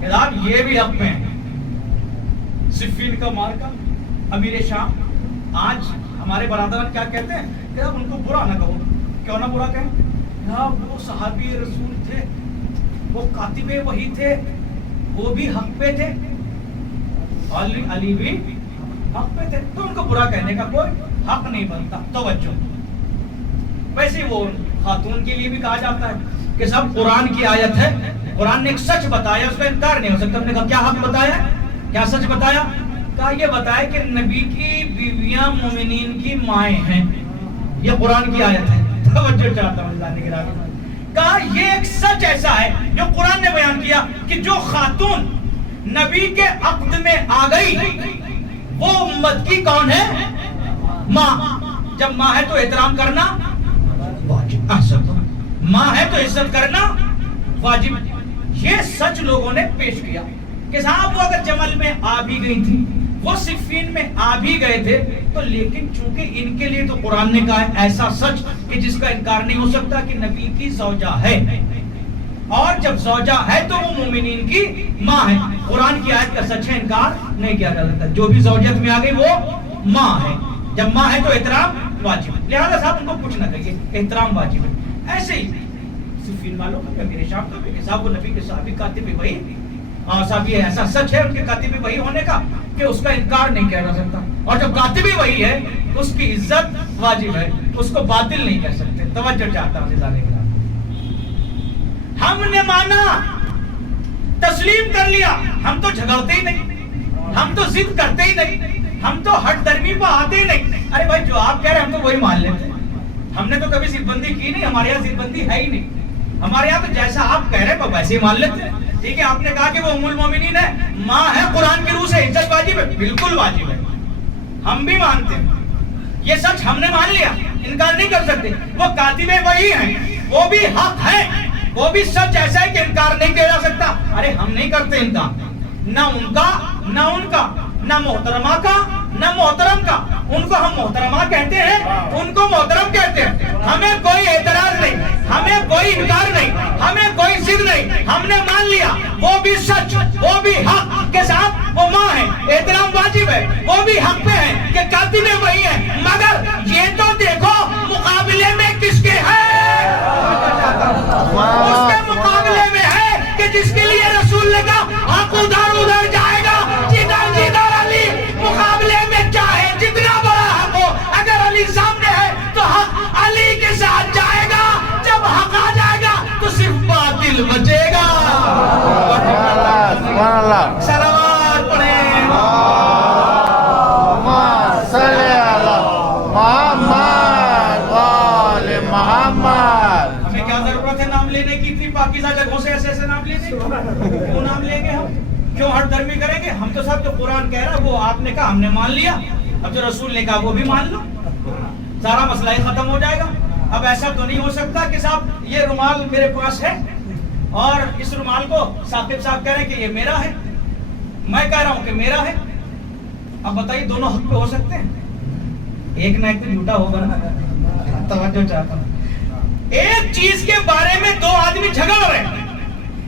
کہ آپ یہ بھی حق میں ہیں۔ صفین کا مارکا، امیر شام، آج ہمارے برادران کیا کہتے ہیں کہ آپ ان کو برا نہ کہو۔ کیوں نہ برا کہیں؟ وہ صحابی رسول تھے، وہ کاتب وحی تھے، وہ بھی حق پہ تھے، علی بھی حق پہ تھے، تو ان کو برا کہنے کا کوئی حق نہیں بنتا۔ توجہ، ویسے وہ خاتون کے لیے بھی کہا جاتا ہے کہ سب قرآن کی آیت ہے، قرآن نے ایک سچ بتایا، اس کا انکار نہیں ہو سکتا۔ ہم نے کہا کیا حق بتایا، کیا سچ بتایا؟ کہا یہ بتایا کہ نبی کی بیویاں مومنین کی مائیں ہیں، یہ قرآن کی آیت ہے۔ توجہ چاہتا ہوں اللہ نے گرامی، کہا یہ ایک سچ ایسا ہے جو قرآن نے بیان کیا کہ جو خاتون نبی کے عقد میں آ گئی وہ امت کی کون ہے؟ ماں۔ جب ماں ہے تو احترام کرنا واجب، ماں ہے تو عزت کرنا واجب۔ یہ سچ لوگوں نے پیش کیا کہ صاحب وہ اگر جمل میں آ بھی گئی تھی، وہ صفین میں آ بھی گئے تھے، تو لیکن چونکہ ان کے لیے تو قرآن نے کہا ہے ایسا سچ کہ جس کا انکار نہیں ہو سکتا کہ نبی کی زوجہ ہے، اور جب زوجہ ہے تو وہ مومنین کی ماں ہے۔ قرآن کی آیت کا سچ ہے، انکار نہیں کیا جا سکتا۔ جو بھی زوجت میں آ گئی وہ ماں ہے، جب ماں ہے تو احترام واجب ہے، لہذا صاحب ان کو کچھ نہ کہیے، احترام واجب ہے۔ ایسے ہی صفین والوں کا بھی، میرے شام کا بھی، کہ صاحب وہ نبی کے صحابی کاتب وحی، صاحب یہ ایسا سچ ہے ان کے کاتب وحی ہونے کا کہ اس کا انکار نہیں کیا جا سکتا، اور جب کاتب وحی ہے اس کی عزت واجب ہے، اس کو باطل نہیں کہہ سکتے۔ توجہ چاہتا ہوں عزیزان گرامی، ہم نے مانا، تسلیم کر لیا، ہم تو جھگڑتے ہی نہیں، ہم تو ضد کرتے ہی نہیں، ہم تو ہٹ درمی پہ آتے ہی نہیں۔ ارے بھائی جو آپ کہہ رہے ہیں ہم تو وہی مان لیتے ہیں، ہم نے تو کبھی ضد بندی کی نہیں، ہمارے یہاں ضد بندی ہے ہی نہیں، ہمارے یہاں تو جیسا آپ کہہ رہے ہیں ویسے ہی مان لیتے ہیں۔ ٹھیک ہے، آپ نے کہا کہ وہ ام المومنین ہے، ماں ہے، قرآن کی روح سے عزت واجب ہے، بالکل واجب ہے، ہم بھی مانتے ہیں، یہ سچ ہم نے مان لیا، انکار نہیں کر سکتے۔ وہ کاتب وحی ہیں، وہ بھی حق ہے، وہ بھی سچ ایسا ہے کہ انکار نہیں کیا جا سکتا۔ ارے ہم نہیں کرتے انکار، نہ ان کا، نہ ان کا، نہ محترمہ کا، نہ محترم کا۔ ان کو ہم محترمہ کہتے ہیں، ان کو محترم کہتے ہیں، ہمیں کوئی اعتراض نہیں، ہمیں کوئی انکار نہیں، ہمیں کوئی ضد نہیں، ہم نے مان لیا وہ بھی سچ، وہ بھی حق کے ساتھ وہ ماں ہے، احترام واجب ہے، وہ بھی حق پہ ہے کہ کاتب وحی ہے، مگر یہ تو دیکھو مقابلے میں کس کے ہے، اس کے مقابلے میں ہے کہ جس کے لیے رسول نے کہا حق ادھر ادھر جائے گا، جدھر جدھر علی مقابلے میں چاہے جتنا بڑا حق ہو، اگر علی سامنے ہے تو حق علی کے ساتھ جائے گا، جب حق آ جائے گا تو صرف باطل بچے گا۔ سبحان اللہ، سلوات پڑھیں۔ صلی اللہ محمد وآل محمد۔ ہمیں کیا ضرورت ہے نام لینے کی، اتنی پاکیزہ جگہوں سے ایسے ایسے نام لینے کی؟ کیوں نام لیں گے ہم؟ کیوں ہٹ گرمی کریں گے. ہم تو صاحب جو قرآن کہہ رہا ہے وہ آپ نے کہا ہم نے مان لیا, اب جو رسول نے کہا وہ بھی مان لو, سارا مسئلہ ہی ختم ہو جائے گا. اب ایسا تو نہیں ہو سکتا کہ صاحب یہ رومال میرے پاس ہے اور اس رومال کو ثاقب صاحب کہہ رہے ہیں کہ یہ میرا ہے, میں کہہ رہا ہوں کہ میرا ہے. اب بتائیے دونوں حق پہ ہو سکتے ہیں؟ ایک نہ ایک تو جھوٹا ہوگا نا. توجہ چاہتا ہوں, ایک چیز کے بارے میں دو آدمی جھگڑ رہے ہیں,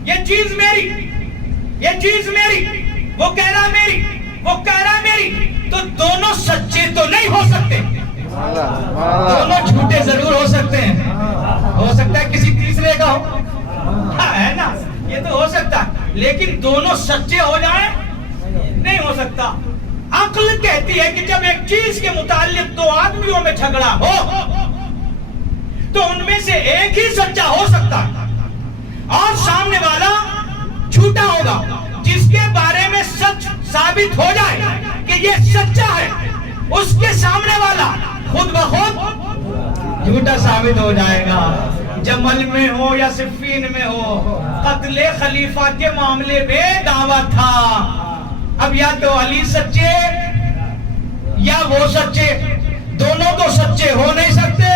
یہ چیز میری, یہ چیز میری, وہ کہہ رہا میری, وہ کہہ رہا میری, تو دونوں سچے تو نہیں ہو سکتے, دونوں جھوٹے ضرور ہو سکتے ہیں. ہو سکتا ہے کسی تیسرے کا ہو, ہے نا, یہ تو ہو سکتا ہے, لیکن دونوں سچے ہو جائیں نہیں ہو سکتا. عقل کہتی ہے کہ جب ایک چیز کے متعلق دو آدمیوں میں جھگڑا ہو تو ان میں سے ایک ہی سچا ہو سکتا ہے اور سامنے والا جھوٹا ہوگا. جس کے بارے میں سچ ثابت ہو جائے کہ یہ سچا ہے, اس کے سامنے والا خود بخود جھوٹا ثابت ہو جائے گا. جمل میں ہو یا صفین میں ہو, قتل خلیفہ کے معاملے میں دعویٰ تھا. اب یا تو علی سچے یا وہ سچے, دونوں تو سچے ہو نہیں سکتے.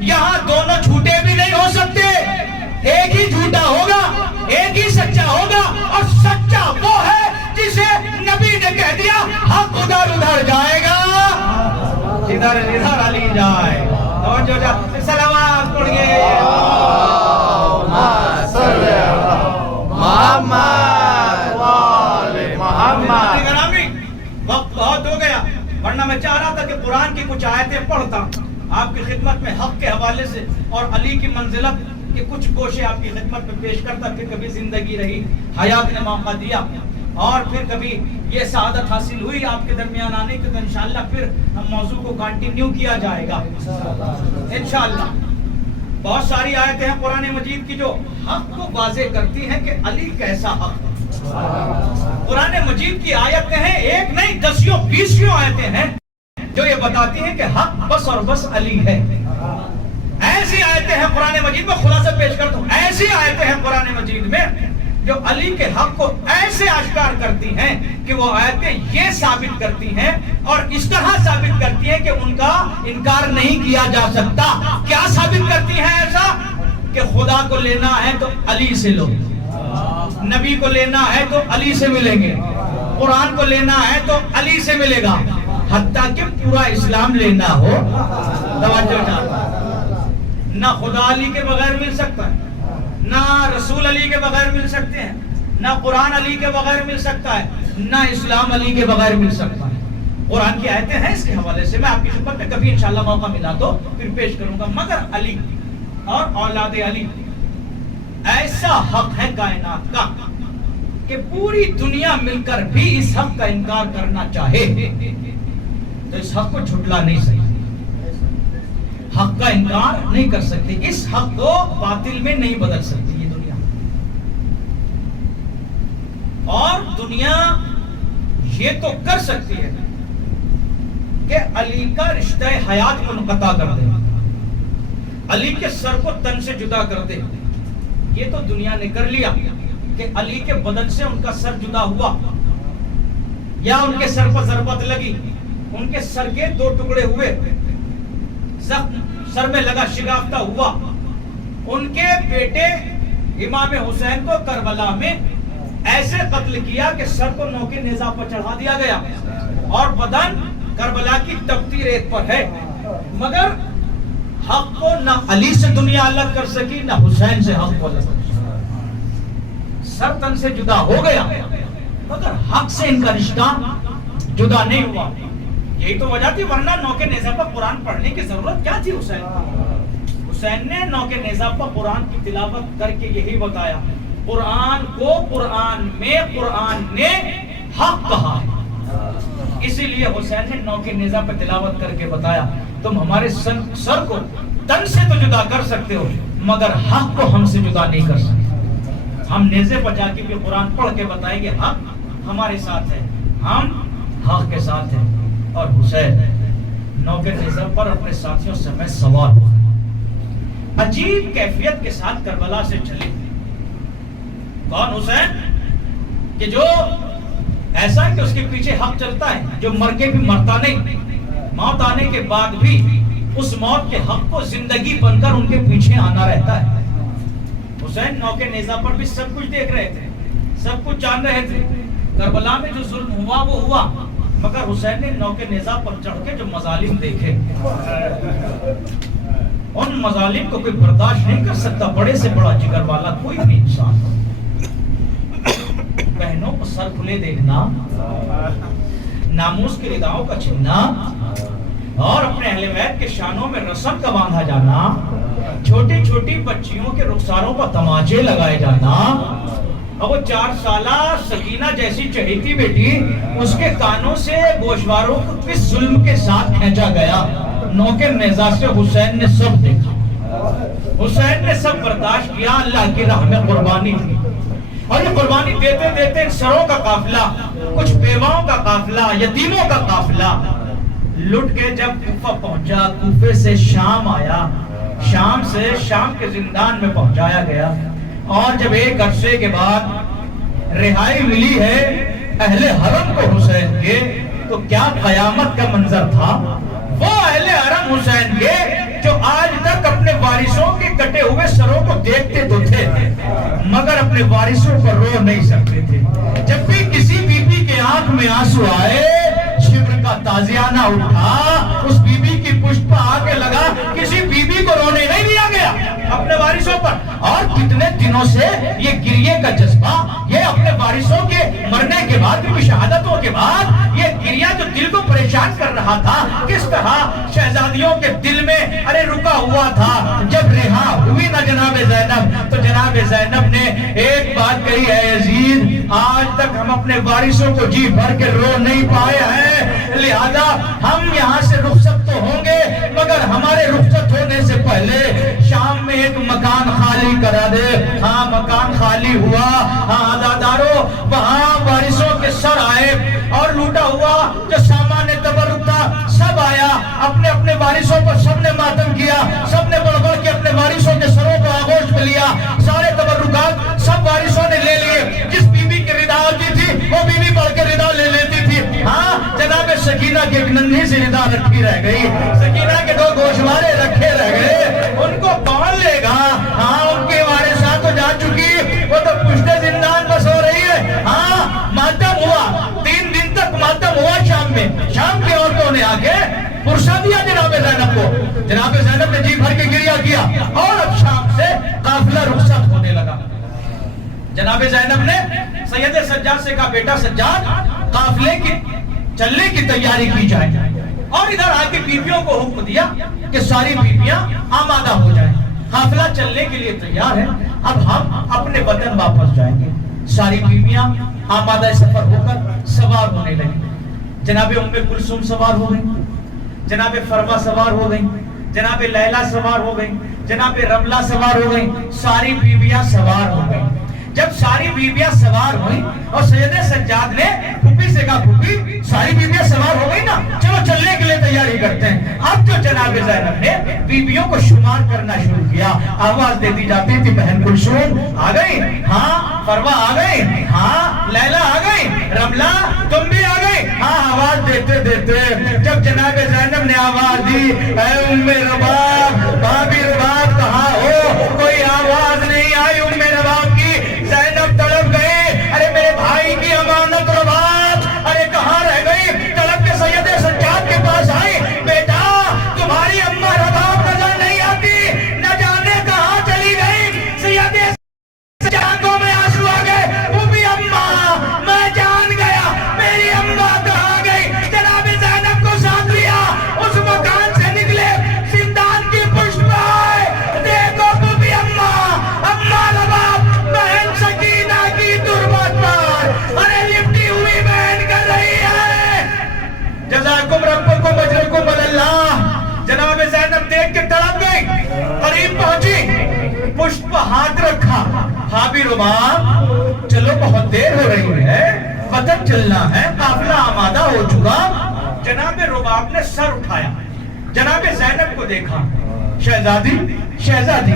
یہاں دونوں جھوٹے بھی نہیں ہو سکتے, ایک ہی جھوٹا ہوگا, ایک ہی سچا ہوگا, اور سچا وہ ہے جسے نبی نے کہہ دیا حق ادھر ادھر جائے گا, ادھر ادھر علی جائے. سلامات پڑھیے. وقت بہت ہو گیا, ورنہ میں چاہ رہا تھا کہ قرآن کی کچھ آیتیں پڑھتا آپ کی خدمت میں حق کے حوالے سے, اور علی کی منزلت کے کچھ گوشے آپ کی خدمت میں پیش کرتا. پھر کبھی زندگی رہی, حیات نے موقع دیا, اور پھر کبھی یہ سعادت حاصل ہوئی آپ کے درمیان آنے کی, تو انشاءاللہ پھر ہم موضوع کو کنٹینیو کیا جائے گا انشاءاللہ. بہت ساری آیتیں ہیں قرآن مجید کی جو حق کو واضح کرتی ہیں کہ علی کیسا حق ہے. قرآن مجید کی آیتیں ہیں, ایک نہیں 10 آیتیں ہیں جو یہ بتاتی ہیں کہ حق بس اور بس علی ہے. ایسی آیتیں ہیں قرآن مجید میں, خلاصہ پیش کرتا ہوں, ایسی آیتیں ہیں قرآن مجید میں جو علی کے حق کو ایسے آشکار کرتی ہیں کہ وہ آیتیں یہ ثابت کرتی ہیں اور اس طرح ثابت کرتی ہیں کہ ان کا انکار نہیں کیا جا سکتا. کیا ثابت کرتی ہیں ایسا؟ کہ خدا کو لینا ہے تو علی سے لو, نبی کو لینا ہے تو علی سے ملیں گے, قرآن کو لینا ہے تو علی سے ملے گا, حتیٰ کہ پورا اسلام لینا ہو. توجہ چاہتا, نہ خدا علی کے بغیر مل سکتا ہے, نہ رسول علی کے بغیر مل سکتے ہیں, نہ قرآن علی کے بغیر مل سکتا ہے, نہ اسلام علی کے بغیر مل سکتا ہے. قرآن کی آیتیں ہیں اس کے حوالے سے, میں آپ کی خدمت میں کبھی انشاءاللہ موقع ملا تو پھر پیش کروں گا. مگر علی اور اولاد علی ایسا حق ہے کائنات کا کہ پوری دنیا مل کر بھی اس حق کا انکار کرنا چاہے تو اس حق کو جھٹلا نہیں سکتی, حق کا انکار نہیں کر سکتی, اس حق کو باطل میں نہیں بدل سکتی یہ دنیا. اور دنیا یہ تو کر سکتی ہے کہ علی کا رشتہ حیات کو منقطع کر دے, علی کے سر کو تن سے جدا کر دے. یہ تو دنیا نے کر لیا کہ علی کے بدن سے ان کا سر جدا ہوا, یا ان کے سر پر ضربت لگی, ان کے سر کے 2 ٹکڑے ہوئے, سر میں لگا شگافتہ ہوا. ان کے بیٹے امام حسین کو کربلا میں ایسے قتل کیا کہ سر کو نوکے نیزہ پر چڑھا دیا گیا, اور بدن کربلا کی تپتی ریت پر ہے. مگر حق کو نہ علی سے دنیا الگ کر سکی, نہ حسین سے حق کو الگ کر سکی. سر تن سے جدا ہو گیا مگر حق سے ان کا رشتہ جدا نہیں ہوا. یہی تو وجہ تھی, ورنہ نوکے نیزہ پر قرآن پڑھنے کی ضرورت کیا تھی حسین کو؟ حسین نے نوکے نیزہ پر قرآن کی تلاوت کر کے یہی بتایا, قرآن کو قرآن میں قرآن نے حق کہا ہے. اسی لیے حسین نے نوکے نیزہ پر تلاوت کر کے بتایا, تم ہمارے سر کو تن سے تو جدا کر سکتے ہو مگر حق کو ہم سے جدا نہیں کر سکتے. ہم نیزے پر جا کے بھی قرآن پڑھ کے بتائیں گے حق ہمارے ساتھ ہے, ہم حق کے ساتھ ہیں. اور حسین نوکے نیزہ پر اپنے ساتھیوں سمیت سوار ہو, عجیب کیفیت کے ساتھ کربلا سے چلے. کون؟ حسین, کہ جو ایسا ہے کہ اس کے پیچھے حق چلتا ہے جو مر کے بھی مرتا نہیں، موت آنے کے بعد بھی اس موت کے حق کو زندگی بن کر ان کے پیچھے آنا رہتا ہے۔ حسین نوکے نیزہ پر بھی سب کچھ دیکھ رہے تھے، سب کچھ جان رہے تھے۔ کربلا میں جو ظلم ہوا وہ ہوا، مگر حسین نے نوکے نیزہ پر چڑھ کے جو مظالم دیکھے، ان مظالم کو کوئی برداشت نہیں کر سکتا، بڑے سے بڑا جگر والا کوئی بھی انسان۔ بہنوں کو سر کھلے دیکھنا، ناموس کی رداؤں کا چھننا، اور اپنے اہل بیت کے شانوں میں رسم کا باندھا جانا، چھوٹی چھوٹی بچیوں کے رخساروں پر تماچے لگائے جانا، اور وہ 4 سالہ سکینہ جیسی چہیتی بیٹی، اس کے کانوں سے گوشواروں کو کس ظلم کے ساتھ کھینچا گیا، نوکے نیزہ سے حسین نے سب دیکھا، حسین نے سب برداشت کیا۔ اللہ کی راہ میں قربانی تھی، اور یہ قربانی دیتے دیتے سروں کا قافلہ، کچھ بیواؤں کا قافلہ، یتیموں کا قافلہ لٹ کے جب کوفہ پہنچا، کوفے سے شام آیا، شام سے شام کے زندان میں پہنچایا گیا، اور جب ایک عرصے کے بعد رہائی ملی ہے اہل حرم کو حسین کے، تو کیا قیامت کا منظر تھا۔ وہ اہل حرم حسین کے جو آج تک اپنے وارثوں کے کٹے ہوئے سروں کو دیکھتے تو تھے، مگر اپنے وارثوں پر رو نہیں سکتے تھے۔ جب بھی کسی بی بی کے آنکھ میں آنسو آئے، شبر کا تازیانہ اٹھا، اس بی بی کی پشت پر آ کے لگا، کسی بی بی کو رونے نہیں دیا گیا اپنے وارثوں پر۔ اور کتنے دنوں سے یہ گریے کا جذبہ، یہ اپنے وارثوں کے مرنے کے بعد، کی شہادتوں کے بعد یہ گریہ جو دل کو پریشان کر رہا تھا، کس طرح شہزادیوں کے دل میں رکا ہوا تھا۔ جب رہا ہوئی نا جناب زینب، تو جناب زینب نے ایک بات کہی، ہے یزید آج تک ہم اپنے وارثوں کو جی بھر کے رو نہیں پائے ہیں، لہذا ہم یہاں سے رخصت تو ہوں گے، مگر ہمارے رخصت ہونے سے پہلے شام میں ایک مکان خالی کرا دے۔ ہاں مکان خالی ہوا، ہاں عزاداروں وہاں وارثوں کے سر آئے، اور لوٹا ہوا جو سامان تبرک تھا سب آیا، اپنے اپنے وارثوں پر سب نے ماتم کیا، سب نے بڑھ بڑھ کے اپنے وارثوں کے سروں کو آغوش میں لیا، سارے تبرکات سب وارثوں نے لے لیے۔ جس بی بی کی ردا ہوتی تھی وہ بی بی بڑھ کے ردا لے لیتی تھی۔ ہاں جناب سکینہ کی ایک ننھی سی ردا رکھی رہ گئی، سکینہ کے 2 گوشوارے رکھے رہ گئے، ان کو کون لے گا؟ ہاں ان کی وارثات تو جا چکی، وہ تو پشتے زندان بس ہو رہی ہے۔ ہاں ماتم ہوا، 3 دن تک ماتم ہوا شام میں، شام کی عورتوں نے آ کے پرسا دیا جناب زینب کو، جناب زینب نے جی بھر کے گریہ کیا، اور اب شام سے قافلہ رخصت ہونے لگا۔ جناب زینب نے سید سجاد سے کہا، بیٹا سجاد قافلے کی چلنے کی تیاری کی جائے، اور ادھر آ کے بیویوں کو حکم دیا کہ ساری بیویاں آمادہ ہو جائیں، قافلہ چلنے کے لیے تیار ہے، اب ہم اپنے وطن واپس جائیں گے۔ ساری بیویاں آمادہ سفر ہو کر سوار ہونے لگی۔ جناب ام کلثوم سوار ہو گئی، جناب فرما سوار ہو گئی، جناب لیلا سوار ہو گئی، جناب رملہ سوار ہو گئی، ساری بیویاں سوار ہو گئی۔ جب ساری بیویاں سوار ہوئی اور سید سجاد نے پھوپھی سے کہا، پھوپھی ساری بیویاں سوار ہو گئی نا، چلو چلنے کے لیے تیاری کرتے ہیں۔ اب جو جناب زینب نے بیویوں کو شمار کرنا شروع کیا، آواز دیتی جاتی تھی، بہن کلثوم آ گئی، ہاں فرما آ گئی، ہاں لیلا آ گئی، رملہ تم بھی آ گئی، ہاں آواز دیتے دیتے جب جناب زینب نے آواز دی، اے ام رباب، بھابی رباب کہاں ہو؟ کوئی آواز نہیں آئی ام رباب کی۔ زینب تڑپ گئی، ارے میرے بھائی کی امانت رباب، ارے کہاں رہ گئی؟ تڑپ کے سید سجاد کے پاس آئی، بیٹا تمہاری اماں رباب نظر نہیں آتی، نہ جانے کہاں چلی گئی۔ سید سجاد کو میں آنسو آ گئے، وہ بھی اماں میں جان گیا میری اماں کہاں گئی۔ جناب زینب کو ساتھ لیا، اس مکان سے نکلے، زندان کی پشت پہ آئے، دیکھو وہ بھی اماں رباب بہن سکینہ کی تربت پر ارے لپٹی ہوئی بہن کر رہی ہے۔ جزاکم ربکم اجرکم اللہ۔ جناب زینب دیکھ کے تڑپ گئی، قریب پہنچی، پشت پر ہاتھ رکھا، بھابی رباب چلو بہت دیر ہو رہی ہے، وطن چلنا ہے، قافلہ آمادہ ہو چکا۔ جناب رباب نے سر اٹھایا، جناب زینب کو دیکھا، شہزادی شہزادی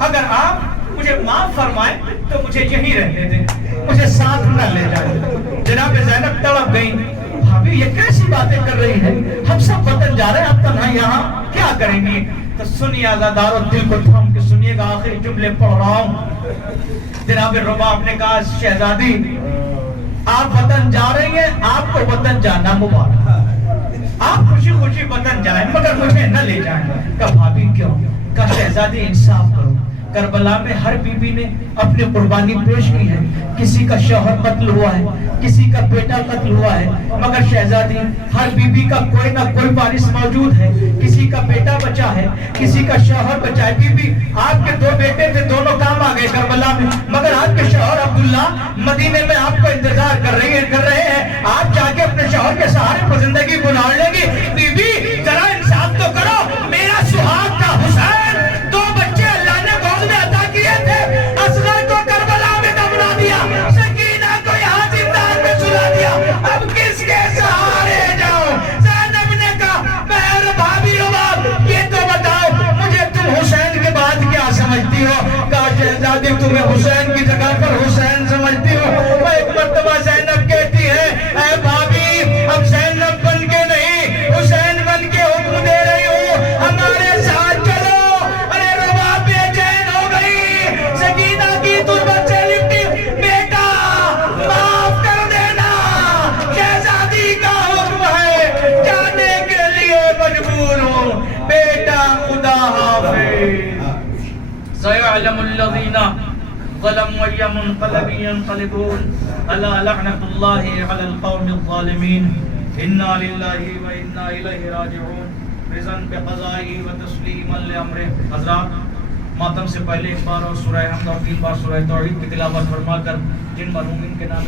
اگر آپ مجھے معاف فرمائیں تو مجھے یہی رہنے دیں، مجھے ساتھ نہ لے جائے. جناب زینب تڑپ گئی. بھابھی یہ کیسی باتیں کر رہی ہے؟ ہم سب وطن جا رہے ہیں, اب تنہا یہاں کیا کریں گے؟ تو سنیے آزادارو, دل کو تھام کے سنیے گا, آخری جملے پڑھ رہا ہوں. جناب رباب نے کہا شہزادی آپ وطن جا رہی ہیں, آپ کو وطن جانا مبارک, آپ خوشی خوشی وطن جائیں مگر مجھے نہ لے جائیں. کہا بھابھی کیوں؟ کہا شہزادی انصاف کرو, کربلا میں ہر بی بی نے اپنی قربانی پیش کی ہے. کسی کا شوہر قتل ہوا ہے, کسی کا بیٹا قتل ہوا ہے, مگر شہزادی ہر بی بی کا کوئی نہ کوئی وارث موجود ہے. کسی کا بیٹا بچا ہے, کسی کا شوہر بچا ہے. بی بی آپ کے 2 بیٹے تھے, دونوں کام آ گئے کربلا میں, مگر آپ کے شوہر عبداللہ مدینے میں آپ کو انتظار کر رہے ہیں. آپ جا کے اپنے شوہر کے سہارے پر زندگی گزار لیں گی. بی بی ذرا انصاف تو کرو, میرا سہاگ کا حسین 2 بچے اللہ نے گود میں عطا کیے تھے, اصغر کو کربلا میں دفنا دیا, سکینہ کو یہاں زندان میں سلا دیا, اب کس کے سہارے جاؤں؟ زینب نے کہا میرے بھابھی رباب یہ تو بتاؤ مجھے تم حسین کے بعد کیا سمجھتی ہو؟ کہا شہزادی تمہیں حسین کی جگہ پر حسین سمجھتی ہو. وہ ایک مرتبہ زینب کہتی ہے اے بھابھی اب زینب بن کے نہیں حسین بن کے حکم دے رہی ہوں, ہمارے ساتھ چلو. ارے رباب بے چین ہو گئی, سکینہ کی تربت سے لپٹی, بیٹا معاف کر دینا, شہزادی کا حکم ہے, جانے کے لیے مجبور ہوں, بیٹا خدا حافظ. سيعلم الذين ظلموا أي منقلب ينقلبون ألا لعنة الله على القوم الظالمين. إنا لله وإنا إليه راجعون. رضا بقضائه وتسليما لأمره. حضرات ماتم سے پہلے ایک بار اور سورہ حمد اور 3 بار سورہ توحید کی تلاوت فرما کر جن مرحومین کے نام